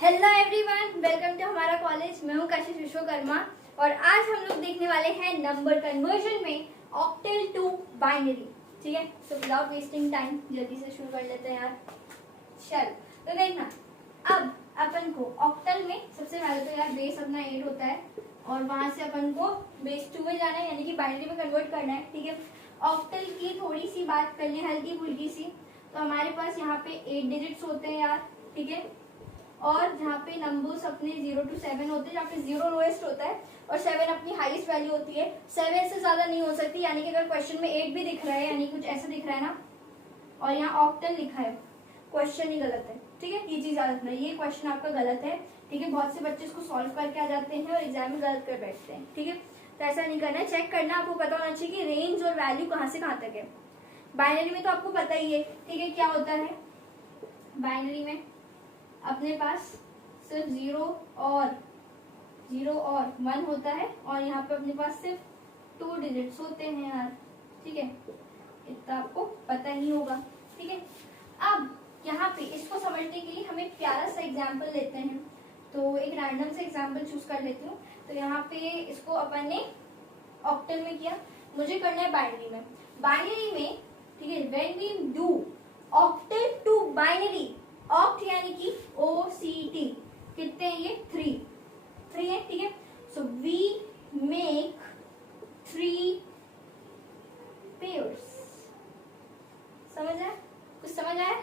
Hello everyone, welcome to हमारा college. मैं हूं कशिश विश्वकर्मा और आज हम लोग देखने वाले हैं नंबर कन्वर्जन में ऑक्टल टू बाइनरी। ठीक है, सो विदाउट वेस्टिंग टाइम जल्दी से शुरू कर लेते हैं यार। चल तो देखना, अब अपन को ऑक्टल में सबसे पहले तो यार बेस अपना 8 होता है और वहां से अपन को बेस 2 में जाना है, यानी कि बाइनरी में कन्वर्ट करना है। ठीक है, ऑक्टल की थोड़ी सी बात कर लें, हल्की फुल्की सी। तो हमारे पास यहाँ पे 8 डिजिट्स होते हैं यार। ठीक है, और जहाँ पे नंबर्स अपने 0 to 7 होते हैं, जहाँ पे 0 लोएस्ट होता है और 7 अपनी हाईएस्ट वैल्यू होती है। 7 से ज्यादा नहीं हो सकती, यानी कि अगर क्वेश्चन में 8 भी दिख रहा है, यानी कुछ ऐसा दिख रहा है ना, और यहाँ ऑक्टल लिखा है, क्वेश्चन ही गलत है। ठीक है, ये चीज याद रखना, ये क्वेश्चन आपका गलत है। ठीक है, बहुत से बच्चे इसको सॉल्व करके आ जाते हैं और एग्जाम में गलत कर बैठते हैं। ठीक है, तो ऐसा नहीं करना है, चेक करना। आपको पता होना चाहिए कि रेंज और वैल्यू कहाँ से कहाँ तक है। बाइनरी में तो आपको पता ही है। ठीक है, क्या होता है बाइनरी में, अपने पास सिर्फ 0 और 1 होता है और यहाँ पे अपने पास सिर्फ 2 डिजिट्स होते हैं यार। ठीक है, इतना आपको पता ही होगा। ठीक है, अब यहाँ पे इसको समझने के लिए हम एक प्यारा सा एग्जाम्पल लेते हैं। तो एक रैंडम सा एग्जाम्पल चूज कर लेती हूँ। तो यहाँ पे इसको अपन ने ऑक्टल में किया, मुझे करना है बाइनरी में। बाइनरी में ठीक है, when we do octal to binary, oct यानी कि OCT, कितने हैं ये? 3 है। ठीक है, सो वी मेक 3 पेयर्स। समझ आया? कुछ समझ आया?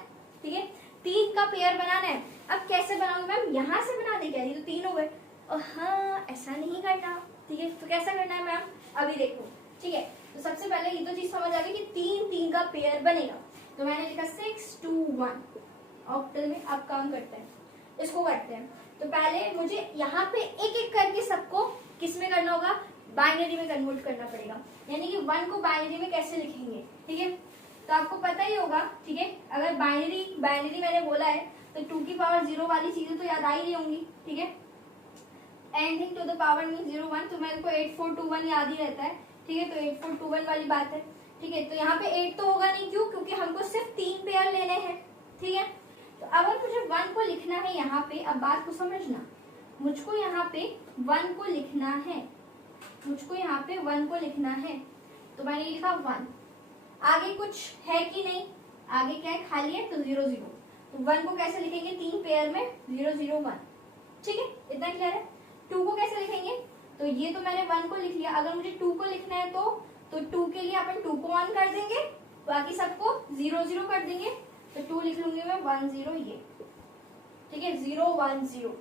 ठीक है, 3 का पेयर बनाना है। अब कैसे बनाऊंगी मैम? यहाँ से बना दे क्या? ये तो 3 हो गए। और हाँ, ऐसा नहीं करना। ठीक है, तो कैसा करना है मैम? अभी देखो। ठीक है, तो सबसे पहले ये तो चीज समझ आ गई कि 3 का पेयर बनेगा। तो मैंने लिखा 6 2 1 ऑक्टल में। अब काम करते हैं, इसको करते हैं। तो पहले मुझे यहाँ पे एक एक करके सबको किस में करना होगा? बाइनरी में कन्वर्ट करना पड़ेगा। यानी कि 1 को बाइनरी में कैसे लिखेंगे? ठीक है, तो आपको पता ही होगा। ठीक है, अगर बाइनरी मैंने बोला है तो 2 की पावर 0 वाली चीजें तो याद आ ही रही होंगी। ठीक है, anything to the power mean 0 1, तो मेरे को 8 4 2 1 याद ही रहता है। ठीक है, तो 8 4 2 1 वाली बात है। ठीक है, तो यहाँ पे 8 तो होगा नहीं, क्यों? क्योंकि हमको सिर्फ 3 पेयर लेने हैं। ठीक है, तो अगर मुझे 1 को लिखना है यहाँ पे, अब बात को समझना, मुझको यहाँ पे 1 को लिखना है, मुझको यहाँ पे 1 को लिखना है। तो मैंने लिखा 1, आगे कुछ है कि नहीं? आगे क्या है? खाली है, तो 0 0। तो 1 को कैसे लिखेंगे? 3 पेयर में 0 0 1। ठीक है, इतना क्लियर है? 2 को कैसे लिखेंगे? तो ये तो मैंने 1 को लिख लिया, अगर मुझे 2 को लिखना है तो 2 के लिए अपन 2 को 1 कर देंगे, बाकी सबको 0 0 कर देंगे। तो 2 लिख लूंगी मैं 1 0 ये। ठीक है, 0 1 0।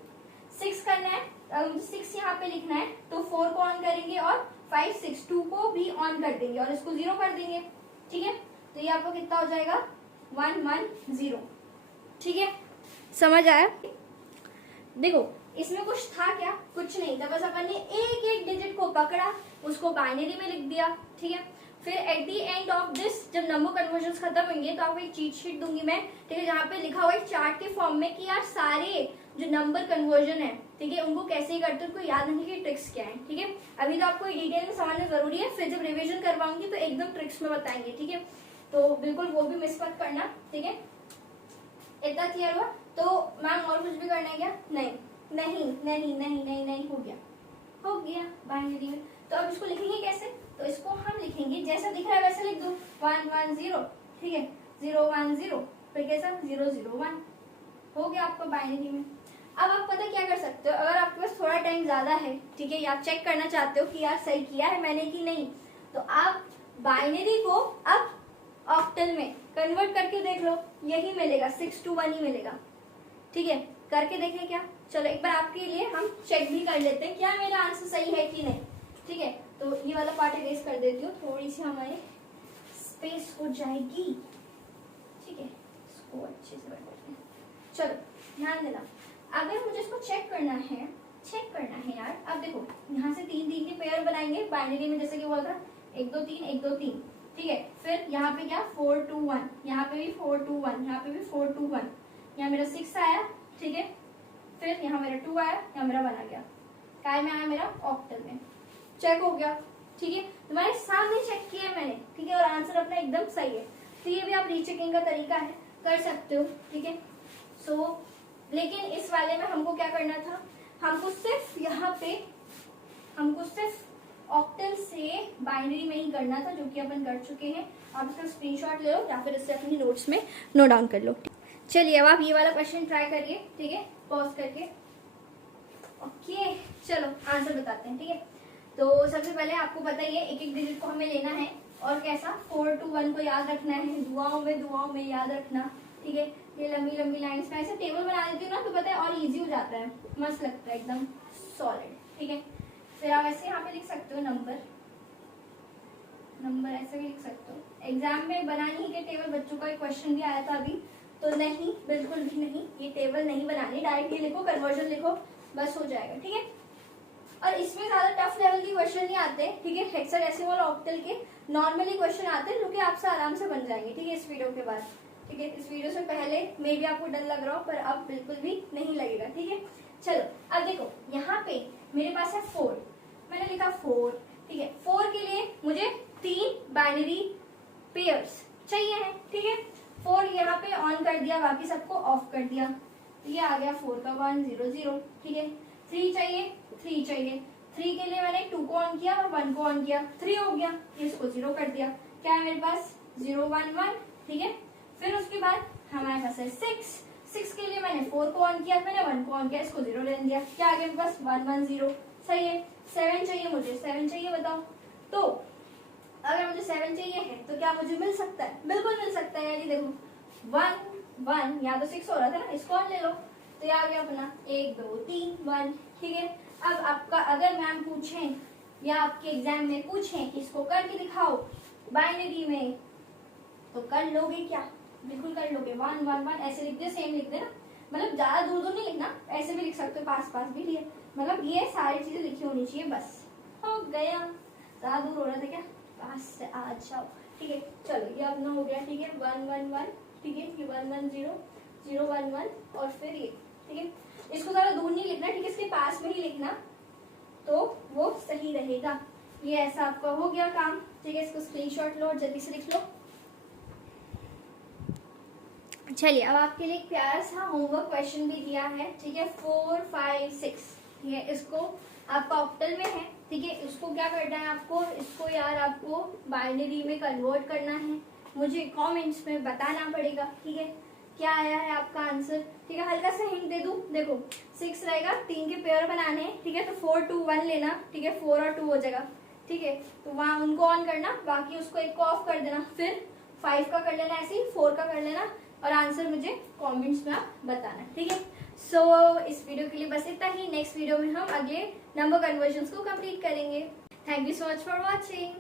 6 करना है, अगर मुझे 6 यहाँ पे लिखना है तो 4 को ऑन करेंगे और 5 6 2 को भी ऑन कर देंगे और इसको 0 कर देंगे। ठीक है, तो ये आपको कितना हो जाएगा? 1 1 0। ठीक है, समझ आया? देखो, इसमें कुछ था क्या? कुछ नहीं था, बस अपन ने एक एक डिजिट को पकड़ा, उसको बाइनरी में लिख दिया। ठीक है, फिर at the end of this जब नंबर कन्वर्जन्स खत्म होंगे तो आपको एक चीट शीट दूंगी मैं। ठीक है, जहाँ पे लिखा हुआ है चार्ट के फॉर्म में कि यार सारे जो नंबर कन्वर्जन है, ठीक है, उनको कैसे करते हैं, उनको याद रखने की ट्रिक्स क्या है। ठीक है, अभी तो आपको डिटेल में समझना जरूरी है, फिर जब रिविजन करवाऊंगी तो एकदम ट्रिक्स में बताएंगे। ठीक है, तो बिल्कुल वो भी मिस मत करना। ठीक है, इतना क्लियर हुआ? तो मैम और कुछ भी करना है क्या? नहीं नहीं नहीं नहीं नहीं नहीं, हो गया बाइनरी में। तो अब इसको लिखेंगे कैसे? तो इसको हम लिखेंगे जैसा दिख रहा है वैसे लिख दो, 1 1 0। ठीक है, 0 1 0, फिर कैसा? 0 0 1। हो गया आपका बाइनरी में। अब आप पता क्या कर सकते हो, अगर आपके पास थोड़ा टाइम ज्यादा है, ठीक है, या आप चेक करना चाहते हो कि यार सही किया है मैंने कि नहीं, तो आप बाइनरी को अब ऑक्टल में कन्वर्ट करके देख लो, यही मिलेगा, 6 2 1 ही मिलेगा। ठीक है, करके देखें क्या? चलो एक बार आपके लिए हम चेक भी कर लेते हैं क्या मेरा आंसर सही है कि नहीं। ठीक है, तो ये वाला पार्ट इरेज कर देती हूँ, थोड़ी सी हमारे स्पेस हो जाएगी। ठीक है, इसको अच्छे से कर देते हैं। चलो ध्यान देना, अगर मुझे इसको चेक करना है यार। अब देखो, यहाँ से 3 3 के पेयर बनाएंगे बाइनरी में, जैसे कि हुआ था 1 2 3 1 2 3। ठीक है, फिर यहाँ पे क्या? 4 2 1, यहाँ पे भी 4 2 1, यहाँ पे भी 4 2 1। यहाँ मेरा 6 आया। ठीक है, फिर यहाँ मेरा 2 आया, यहाँ मेरा 1 आ गया। काय में आया? मेरा ऑक्टल में। चेक हो गया। ठीक है, तुम्हारे सामने चेक किया मैंने। ठीक है, और आंसर अपना एकदम सही है। तो ये भी आप रीचेकिंग का तरीका है, कर सकते हो। ठीक है, सो लेकिन इस वाले में हमको क्या करना था, हमको सिर्फ यहाँ पे हमको सिर्फ ऑक्टल से बाइनरी में ही करना था, जो कि अपन कर चुके हैं। आप इसका स्क्रीनशॉट ले लो या फिर इससे अपनी नोट्स में नोट डाउन कर लो। चलिए अब आप ये वाला क्वेश्चन ट्राई करिए, ठीक है, पॉज करके। ओके चलो आंसर बताते हैं, ठीक है। तो सबसे पहले आपको पता ही है एक एक डिजिट को हमें लेना है और कैसा 4 to 1 को याद रखना है, दुआओं में याद रखना, ठीक है। ये लंबी लंबी लाइंस का ऐसे टेबल बना देती हूँ ना तो पता है और इजी हो जाता है, मस्त लगता है एकदम सॉलिड, ठीक है। फिर आप ऐसे यहाँ पे लिख सकते हो नंबर ऐसे भी लिख सकते हो। एग्जाम में बनानी के टेबल, बच्चों का एक क्वेश्चन भी आया था अभी, तो नहीं बिल्कुल भी नहीं, ये टेबल नहीं बनानी, डायरेक्ट ये लिखो कन्वर्जन लिखो, बस हो जाएगा, ठीक है। और इसमें ज्यादा टफ लेवल के क्वेश्चन नहीं आते, ठीक है। हेक्साडेसिमल ऑक्टल के नॉर्मली क्वेश्चन आते हैं जो कि आपसे आराम से बन जाएंगे, ठीक है, इस वीडियो के बाद, ठीक है। इस वीडियो से पहले मे भी आपको डर लग रहा हो, पर अब बिल्कुल भी नहीं लगेगा, ठीक है। चलो अब देखो यहाँ पे मेरे पास है 4, मैंने लिखा 4, ठीक है। 4 के लिए मुझे 3 बाइनरी पेयर्स चाहिए है, ठीक है। 4 यहाँ पे ऑन कर दिया, बाकी सबको ऑफ कर दिया, ये आ गया 4 का 1 0 0, ठीक है। 3 चाहिए 3 चाहिए, 3 के लिए मैंने 2 को ऑन किया और 1 को ऑन किया, 3 हो गया, इसको 0 कर दिया, क्या है मेरे पास 0 1 1, ठीक है। फिर उसके बाद हमारे पास है 6 के लिए मैंने 4 को ऑन किया, मैंने 1 को ऑन किया, इसको 0 ले दिया, क्या आ गया मेरे पास 1 1 0, सही है। 7 चाहिए मुझे, 7 चाहिए, बताओ। तो अगर मुझे 7 चाहिए है तो क्या मुझे मिल सकता है, बिल्कुल मिल सकता है, यानी देखो 1 1 यहाँ तो 6 हो रहा था ना, इसको ऑन ले लो, तो ये आ गया अपना 1 2 3 1, ठीक है। अब आपका अगर मैम पूछें या आपके एग्जाम में पूछें कि इसको करके दिखाओ बाइनरी में, तो कर लोगे क्या, बिल्कुल कर लोगे। 1 1 1 ऐसे लिख दे, सेम लिख दे ना, मतलब ज्यादा दूर दूर नहीं लिखना, ऐसे भी लिख सकते हो, पास पास भी लिए, मतलब ये सारी चीजें लिखी होनी चाहिए, बस हो गया। ज्यादा दूर हो रहा था क्या, पास से आ जाओ, ठीक है। चलो ये अपना हो गया, ठीक है, 1 1 1, ठीक है, ये 1 1 0 0 1 1 और फिर ये, ठीक है। इसको ज्यादा दूर नहीं लिखना, ठीक है, इसके पास में ही लिखना, तो वो सही रहेगा। ये ऐसा आपका हो गया काम, ठीक है। इसको स्क्रीनशॉट लो और जल्दी से लिख लो। चलिए अब आपके लिए एक प्यारा सा होमवर्क क्वेश्चन भी दिया है, ठीक है, 4 5 6, ठीक है। इसको आपका ऑक्टल में है, ठीक है। इसको क्या करना है आपको, इसको यार आपको बाइनरी में कन्वर्ट करना है, मुझे कमेंट्स में बताना पड़ेगा, ठीक है, क्या आया है आपका आंसर, ठीक है। हल्का सा हिंट दे दूं, देखो 6 रहेगा, 3 के पेयर बनाने हैं, ठीक है, तो 4 2 1 लेना, ठीक है, 4 और 2 हो जाएगा, ठीक है। तो वहां उनको ऑन करना, बाकी उसको एक को ऑफ कर देना, फिर 5 का कर लेना, ऐसे ही 4 का कर लेना, और आंसर मुझे कमेंट्स में आप बताना, ठीक है। सो इस वीडियो के लिए बस इतना ही, नेक्स्ट वीडियो में हम अगले नंबर कन्वर्जन्स को कंप्लीट करेंगे। Thank you so much for watching.